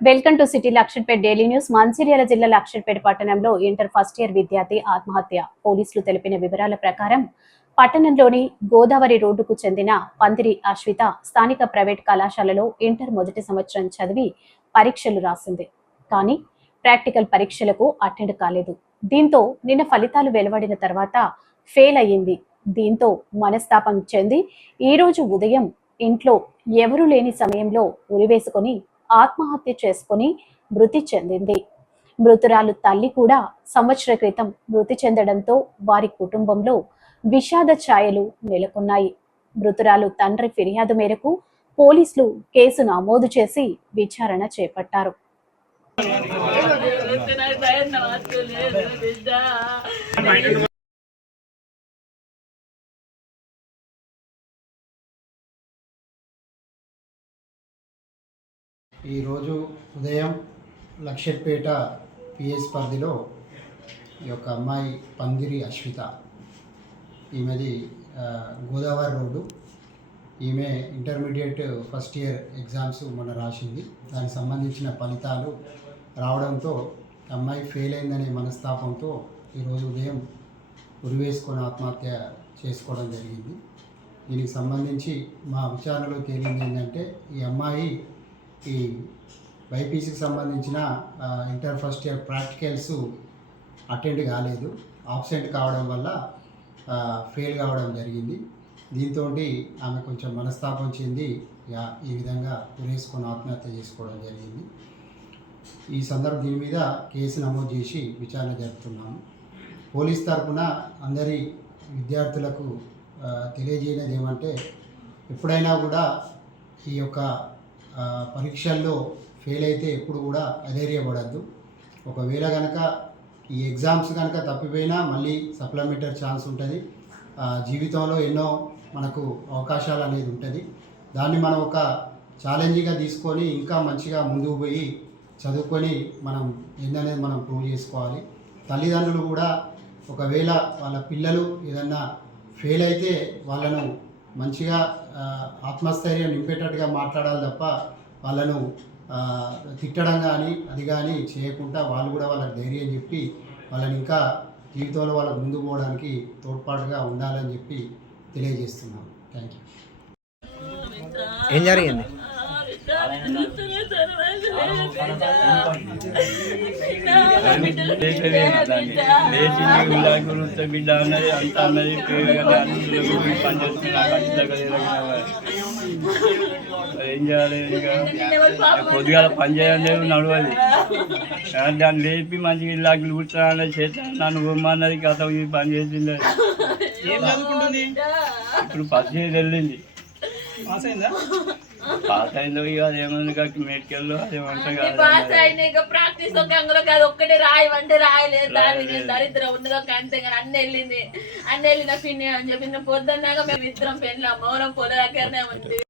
Welcome to city Lakshanpet daily news. Mancherial జిల్లా లక్షన్పేట పట్టణంలో inter first year విద్యార్థి ఆత్మహత్య. పోలీసులు తెలిపిన వివరాల ప్రకారం పట్టణంలోని గోదావరి రోడ్డుకు చెందిన పందిరి అశ్విత స్థానిక ప్రైవేట్ కళాశాలలో ఇంటర్ మొదటి సంవత్సరం చదివి పరీక్షలు రాసింది. కానీ ప్రాక్టికల్ పరీక్షలకు అటెండ్ కాలేదు. దీంతో నిన్న ఫలితాలు వెలువడిన తర్వాత ఫెయిల్ అయ్యింది. దీంతో మనస్తాపం చెంది ఈ రోజు ఉదయం ఇంట్లో ఎవరూ లేని సమయంలో ఉరివేసుకొని ఆత్మహత్య చేసుకొని మృతి చెందింది. మృతురాలు తల్లి కూడా సంవత్సర క్రితం మృతి చెందడంతో వారి కుటుంబంలో విషాద ఛాయలు నెలకొన్నాయి. మృతురాలు తండ్రి ఫిర్యాదు మేరకు పోలీసులు కేసు నమోదు చేసి విచారణ చేపట్టారు. ఈరోజు ఉదయం లక్ష్యపేట పిఎస్ పరిధిలో ఈ యొక్క అమ్మాయి పందిరి అశ్విత. ఈమెది గోదావరి రోడ్డు. ఈమె ఇంటర్మీడియట్ ఫస్ట్ ఇయర్ ఎగ్జామ్స్ మొన్న రాసింది. దానికి సంబంధించిన ఫలితాలు రావడంతో అమ్మాయి ఫెయిల్ అయిందనే మనస్తాపంతో ఈరోజు ఉదయం ఉరివేసుకొని ఆత్మహత్య చేసుకోవడం జరిగింది. దీనికి సంబంధించి మా విచారణలో తేలింది ఏంటంటే ఈ అమ్మాయి ఈ బైపీసీకి సంబంధించిన inter first year practicals attend కాలేదు. ఆబ్సెంట్ కావడం వల్ల ఫెయిల్ కావడం జరిగింది. దీంతో ఆమె కొంచెం మనస్తాపం చెంది ఇక ఈ విధంగా ఉరేసుకొని ఆత్మహత్య చేసుకోవడం జరిగింది. ఈ సందర్భం దీని మీద కేసు నమోదు చేసి విచారణ జరుపుతున్నాము. పోలీస్ తరఫున అందరి విద్యార్థులకు ఆ, ఏమంటే ఎప్పుడైనా కూడా ఈ యొక్క పరీక్షల్లో ఫెయిల్ అయితే ఎప్పుడు కూడా అధైర్యపడద్దు. ఒకవేళ కనుక ఈ ఎగ్జామ్స్ కనుక తప్పిపోయినా మళ్ళీ సప్లిమెంటరీ ఛాన్స్ ఉంటుంది. జీవితంలో ఎన్నో మనకు అవకాశాలు అనేది ఉంటుంది. దాన్ని మనం ఒక ఛాలెంజింగ్గా తీసుకొని ఇంకా మంచిగా ముందుకు పోయి చదువుకొని మనం ఏందనేది మనం ప్రూవ్ చేసుకోవాలి. తల్లిదండ్రులు కూడా ఒకవేళ వాళ్ళ పిల్లలు ఏదన్నా ఫెయిల్ అయితే వాళ్ళను మంచిగా ఆత్మస్థైర్యం నింపేటట్టుగా మాట్లాడాలి తప్ప వాళ్ళను తిట్టడం కానీ అది కానీ చేయకుండా వాళ్ళు కూడా వాళ్ళకి ధైర్యం చెప్పి వాళ్ళని ఇంకా జీవితంలో వాళ్ళకు ముందుకు పోవడానికి తోడ్పాటుగా ఉండాలని చెప్పి తెలియజేస్తున్నాం. థ్యాంక్ యూ ఏం జరిగింది? బిడ్డ అన్నది అంత అన్నది ఏం చేయాలి ఇంకా పొద్దుగాల పని చేయాలి నడవాలి దాన్ని లేపి మంచిగా ఇలాగ కూర్చోాలని చేస్తాను నన్ను బొమ్మన్నది కథ పని చేసింది ఇప్పుడు పద్దెనిమిది వెళ్ళింది పాస్ అయిందో? ఇక అదేమన్నా మెడికల్లో అదేమంటే పాస్ అయిన ఇక ప్రాక్టీస్ ఒక అందులో కాదు ఒక్కటే రాయమంటే రాయలేదు నేను దరిద్రం ఉన్నదో అంతే కానీ అన్ని వెళ్ళింది అన్ని వెళ్ళిన పిన్ని అని చెప్పి పొద్దున్నాక మేము ఇద్దరం పెళ్ళి మౌనం పొల దగ్గరనే ఉంది.